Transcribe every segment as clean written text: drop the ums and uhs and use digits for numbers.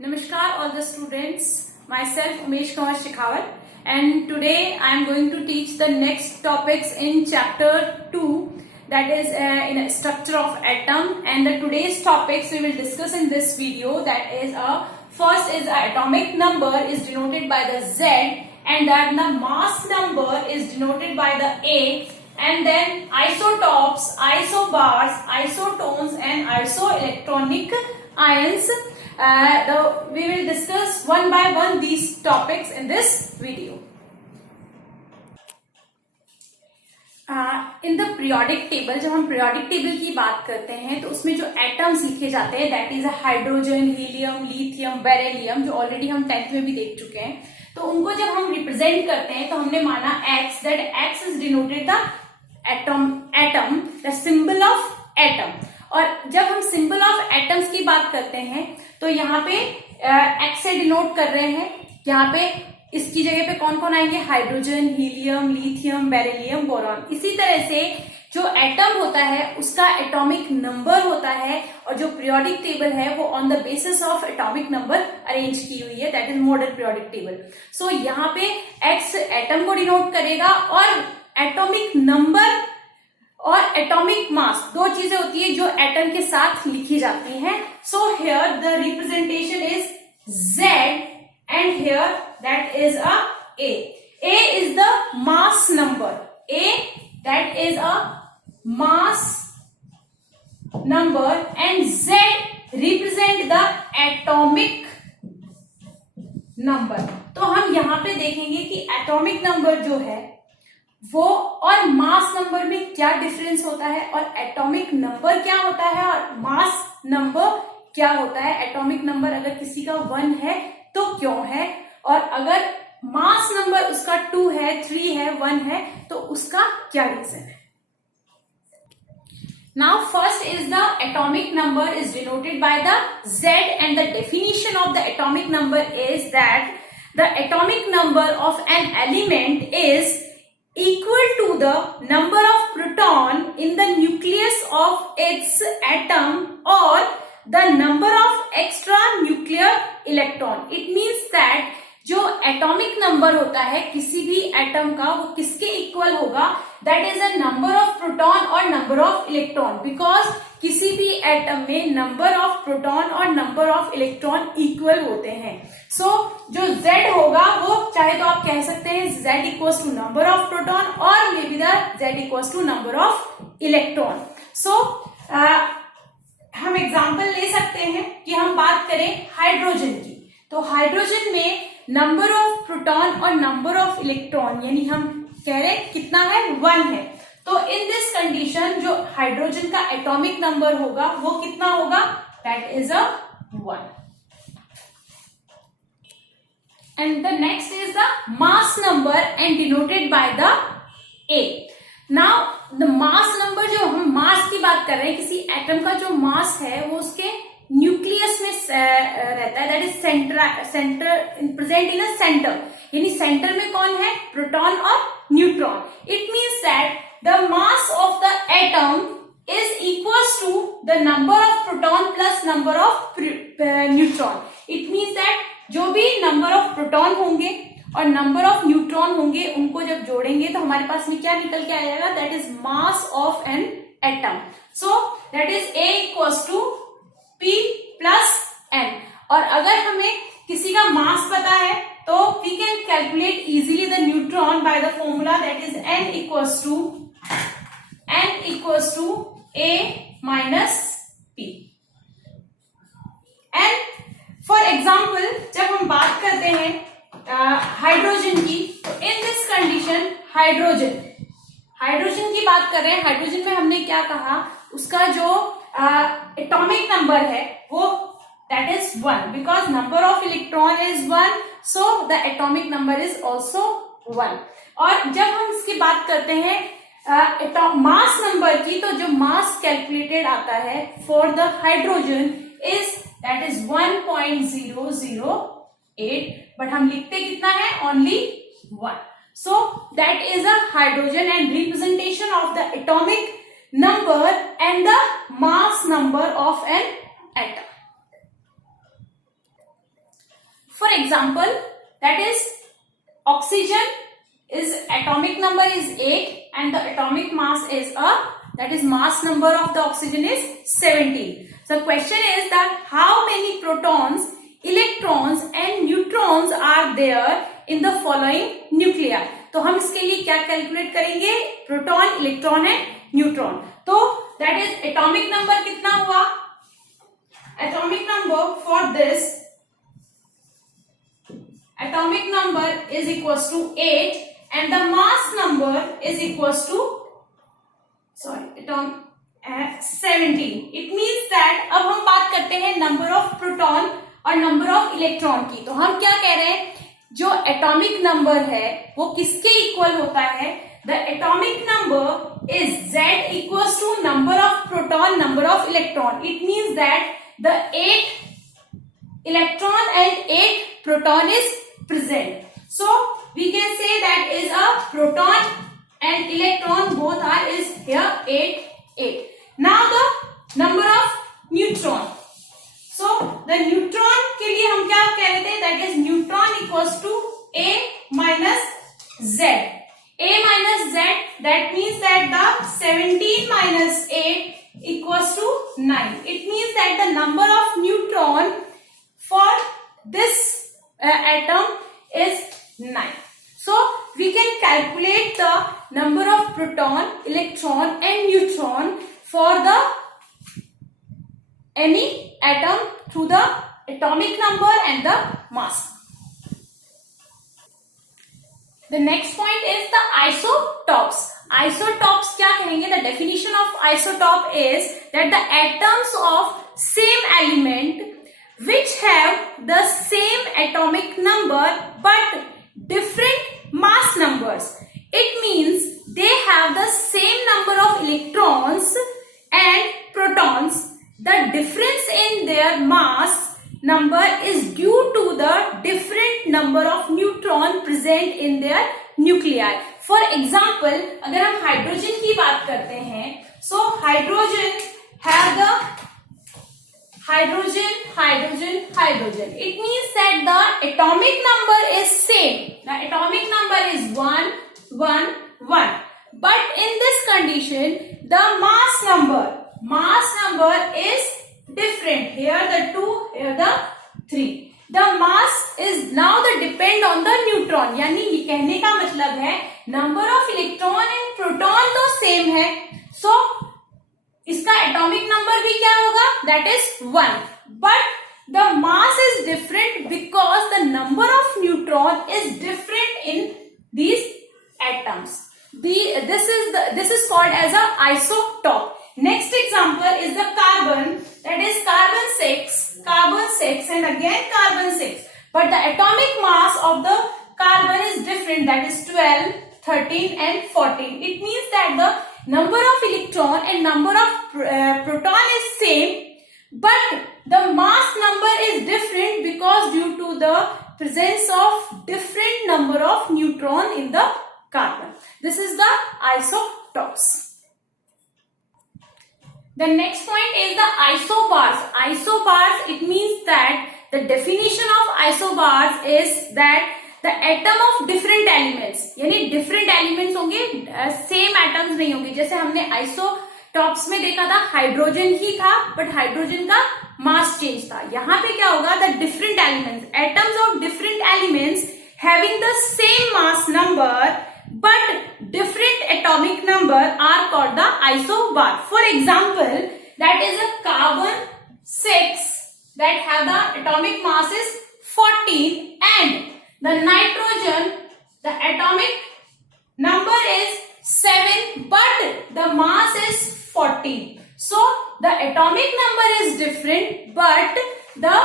Namaskar all the students, myself Umesh Kumar Shekhawat, and today I am going to teach the next topics in chapter 2, that is in a structure of atom, and the today's topics we will discuss in this video, that is first is atomic number is denoted by the Z, and then the mass number is denoted by the A, and then isotopes, isobars, isotones and isoelectronic ions. We will discuss one by one these topics in this video. In the periodic table, जब हम periodic table की बात करते हैं तो उसमें जो atoms लिखे जाते हैं that is hydrogen, helium, lithium, beryllium, जो ऑलरेडी हम 10th में भी देख चुके हैं, तो उनको जब हम रिप्रेजेंट करते हैं तो हमने माना X, that X is denoted the atom, the symbol of atom. और जब हम सिंबल ऑफ एटम्स की बात करते हैं तो यहाँ पे एक्स से डिनोट कर रहे हैं, यहाँ पे इसकी जगह पे कौन कौन आएंगे, hydrogen, helium, lithium, beryllium, boron. इसी तरह से जो एटम होता है उसका एटॉमिक नंबर होता है और जो पीरियोडिक टेबल है वो on the basis of atomic number arrange की हुई है, that is modern periodic table. So यहाँ पे एक्स एटम को डिनोट करेगा और एटॉमिक नंबर और एटॉमिक मास दो चीजें होती है जो एटम के साथ लिखी जाती हैं. So here the representation is Z and here that is a A. A is the mass number. A, that is a mass number, and Z represent the atomic number. तो हम यहाँ पे देखेंगे कि एटॉमिक नंबर जो है वो और मास नंबर में क्या डिफरेंस होता है और एटॉमिक नंबर क्या होता है और मास नंबर क्या होता है. एटॉमिक नंबर अगर किसी का 1 है तो क्यों है, और अगर मास नंबर उसका 2 है, 3 है, 1 है तो उसका क्या रीजन है. Now first is the atomic number is denoted by the Z, and the definition of the atomic number is that the atomic number of an element is equal to the number of proton in the nucleus of its atom or the number of extra nuclear electron. It means that जो atomic number होता है किसी भी atom का वो किसके equal होगा, that is a number of proton और नंबर ऑफ इलेक्ट्रॉन, बिकॉज किसी भी एटम में नंबर ऑफ प्रोटॉन और नंबर ऑफ इलेक्ट्रॉन इक्वल होते हैं. सो जो Z होगा वो चाहे तो आप कह सकते हैं Z equals to number of proton और maybe the Z equals to number of electron. So हम एग्जाम्पल ले सकते हैं कि हम बात करें हाइड्रोजन की, तो हाइड्रोजन में नंबर ऑफ प्रोटॉन और नंबर ऑफ इलेक्ट्रॉन यानी हम कह रहे हैं कितना है, 1 है. तो इन दिस कंडीशन जो हाइड्रोजन का एटॉमिक नंबर होगा वो कितना होगा, that is a 1. And the next is the mass number and denoted by the A. Now the mass number, जो हम मास की बात कर रहे हैं, किसी एटम का जो मास है वो उसके न्यूक्लियस में रहता है, that is centre present in a centre, यानी सेंटर में कौन है, प्रोटॉन और neutron. It means that the mass of the atom is equals to the number of proton plus number of neutron. It means that जो भी number of proton होंगे और number of neutron होंगे उनको जब जोड़ेंगे तो हमारे पास में क्या निकल के आएगा, that is mass of an atom. So that is A equals to P plus N. और अगर हमें किसी का मास पता है तो we can calculate easily the neutron by the formula, that is N equals to A minus P. And for example जब हम बात करते हैं हाइड्रोजन की, तो in this condition हाइड्रोजन की बात कर रहे हैं. हाइड्रोजन में हमने क्या कहा, उसका जो एटॉमिक नंबर है वो that is 1, because number of electron is 1, so the atomic number is also 1. और जब हम इसकी बात करते हैं मास नंबर की, तो जो मास कैलकुलेटेड आता है for the hydrogen is that is 1.008, but हम लिखते कितना है, only 1. So that is a hydrogen and representation of the atomic number and the mass number of an atom. For example, that is oxygen is atomic number is 8 and the atomic mass is that is mass number of the oxygen is 17. So question is that how many protons, electrons and neutrons are there in the following nuclei. तो हम इसके लिए क्या calculate करेंगे, proton, electron and neutron. तो that is atomic number कितना हुआ, atomic number for this atomic number is equals to 8 and the mass number is equals to 17. It means that अब हम बात करते हैं number of proton और number of electron की. तो हम क्या कह रहे हैं, जो atomic number है वो किसके equal होता है, the atomic number is Z equals to number of proton, number of electron. It means that the 8 electron and 8 proton is present. So we can say that is a proton and electron both are is here 8 8. Now the number of neutron. So the neutron के लिए हम क्या कह रहे थे, that is neutron equals to A minus Z. A minus Z, that means that the 17 minus 8 equals to 9. It means that the number of neutron for this atom is 9. So we can calculate the number of proton, electron and neutron for the any atom through the atomic number and the mass. The next point is the isotopes. Isotopes क्या कहेंगे, the definition of isotope is that the atoms of same element which have the same atomic number but different mass numbers. It means they have the same number of electrons and protons. The difference in their mass number is due to the different number of neutron present in their nuclei. For example, अगर हम hydrogen की बात करते हैं, so hydrogen have the hydrogen. It means that the atomic number is same. The atomic number is 1 1 1. But in this condition, the mass number is different. Here the 2, here the 3. The mass is now the depend on the neutron. यानी ये कहने का मतलब है number of electron and proton तो same है. So इसका atomic number भी क्या होगा, that is 1, but the mass is different because the number of neutron is different in these atoms. This is called as a isotope. Next example is the carbon, that is carbon 6 and again carbon 6, but the atomic mass of the carbon is different, that is 12, 13 and 14. It means that the number of electron and number of proton is same, but the mass number is different because due to the presence of different number of neutron in the carbon. This is the isotopes. The next point is the isobars. Isobars, it means that the definition of isobars is that the atom of different elements, यानी different elements होंगे, same atoms नहीं होंगे. जैसे हमने isotopes में देखा था hydrogen ही था बट हाइड्रोजन का मास चेंज था. यहाँ पे क्या होगा, the different elements, atoms of different elements having the same mass number but different atomic number are called the isobar. For example, that is a carbon 6 that have the atomic mass is 14 and the nitrogen, the atomic number is 7 but the mass is 14. So the atomic number is different but the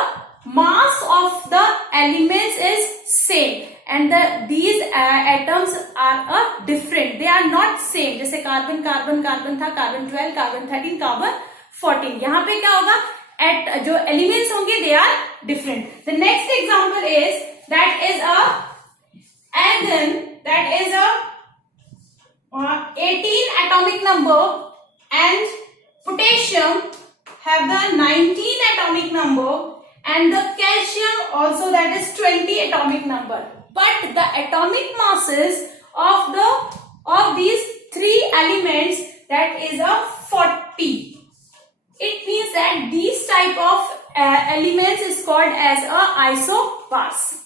mass of the elements is same and these atoms are different, they are not same. जैसे carbon था, carbon 12, carbon 13, carbon 14. यहाँ पे क्या होगा, जो elements होंगे they are different. The next example is that is a argon, that is a 18 atomic number and potassium have the 19 atomic number and the calcium also, that is 20 atomic number. But the atomic masses of these three elements, that is a 40. It means that these type of elements is called as a isobars.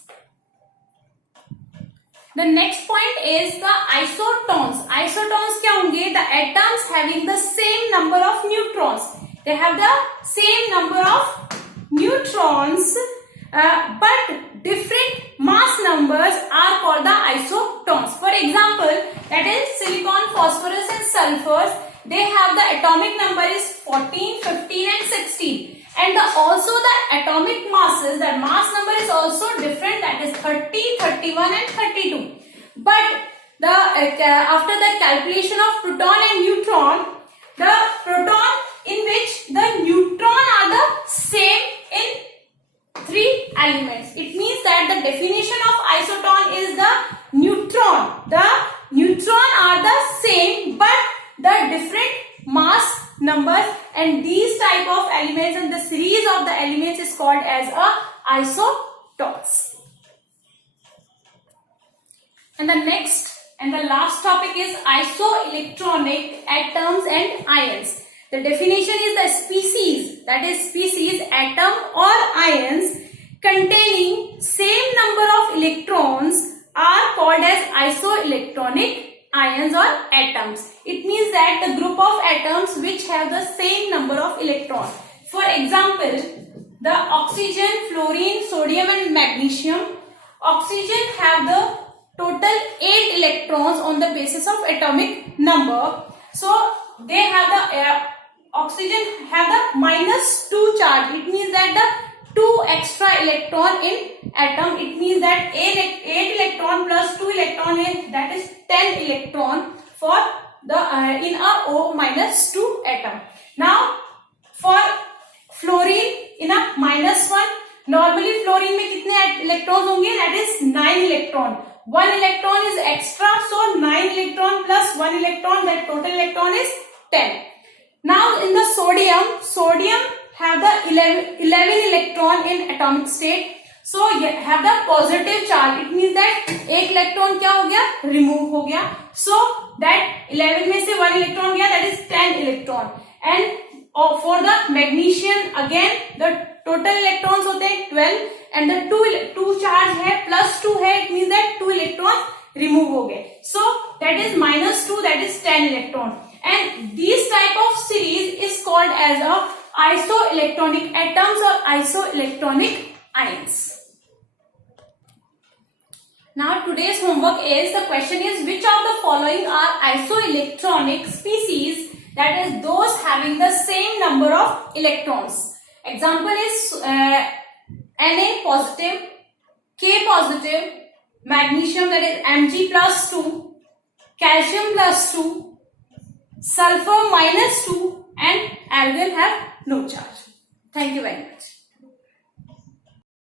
The next point is the isotones. Isotones क्या होंगे? The atoms having the same number of neutrons. They have the same number of neutrons, but different mass numbers are called the isotones. For example, that is silicon, phosphorus and sulfur. They have the atomic number is 14, 15 and 16. And also the atomic masses, the mass number is also different, that is 30, 31 and 32. But after the calculation of proton and neutron, the proton in which the neutron are the same in three elements. It means that the definition of isoton is the neutron. The neutron are the same but the different mass numbers, and these type of elements and the series of the elements is called as a isotones. And the next and the last topic is isoelectronic atoms and ions. The definition is the species, that is species, atom or ions containing same number of electrons are called as isoelectronic ions or atoms. It means that the group of atoms which have the same number of electrons. For example, the oxygen, fluorine, sodium and magnesium. Oxygen have the total 8 electrons on the basis of atomic number. So they have the oxygen have the -2 charge. It means that the 2 extra electron in atom. It means that 8 electron plus 2 electron is, that is 10 electron for the in a O-2 atom. Now for fluorine in a -1, normally fluorine में कितने electrons होंगे? That is 9 electron. 1 electron is extra, so 9 electron plus 1 electron, that total electron is 10. Now in the sodium have the 11 electron in atomic state. So have the positive charge. It means that 1 electron क्या हो गया? Remove हो गया. So that 11 में से 1 electron गया, that is 10 electron. And for the magnesium again the total electrons होते हैं 12 and the 2 charge है +2 है. It means that 2 electrons remove हो गए. So that is -2, that is 10 electron. And these type of series is called as a isoelectronic atoms or isoelectronic ions. Now today's homework is, the question is, which of the following are isoelectronic species, that is those having the same number of electrons. Example is Na positive, K positive, magnesium, that is Mg +2, calcium +2, sulfur -2 and argon have no charge. Thank you very much.